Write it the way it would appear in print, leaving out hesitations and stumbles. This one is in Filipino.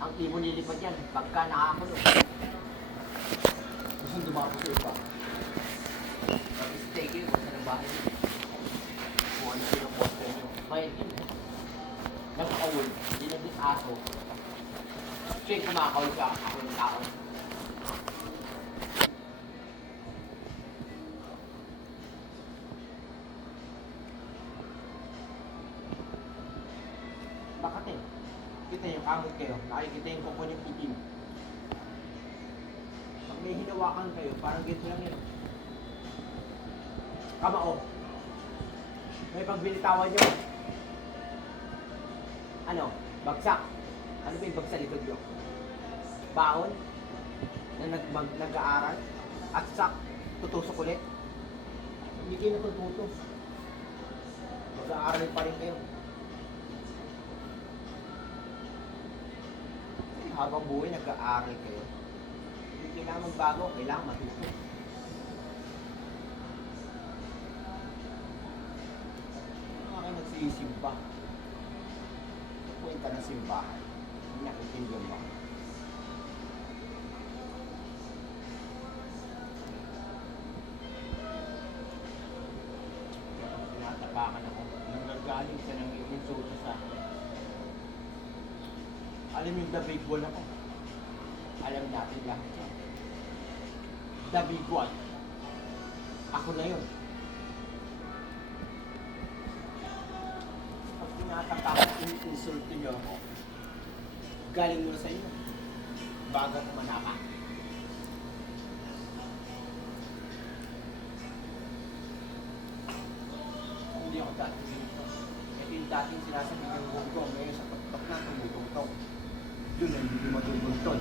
Ang ibon lilipad yan pagka nakakulong. Gusto dumako sa iba. Pag-stay kayo kung saan ang bahay nyo. Kung ano yung poster nyo. Mayroon yun. Nagkakawal. Dinaglit aso. Siya yung kumakawal ka. Ako yung tao. Bakit eh? Kita yung kamot kayo. Nakikita yung kuko niyong itim. Pag may hinawakan kayo, parang ganito lang yun. Kamao. May pagbinitawan nyo. Ano? Bagsak. Ano ba yung bagsak likod nyo? Baon? Na nag-aaral? At sak? Tutusok ulit? Hindi kayo natututos. Mag-aaral pa rin kayo. Habang buhay, nag-aaral kayo. Hindi kailangan magbago, kailangan matuto. Mga kayo nagsisimba. Kwenta ng simbahan. Hindi nakikindihan mo. Tinatapakan ako. Nanggagaling siya ng insulto sa akin. Alam yung the big one ako. Alam natin lahat yan. The big one. Ako na yun. Pag tinatapakan yung insulto nyo ako, galing mo na sa inyo. Bago kumanaka. Hindi ako dati dito. Ito yung dating sinasabi ng huwag ko. Ngayon sa pagpak na tumutong-tong. Yun ang hindi matutugtog.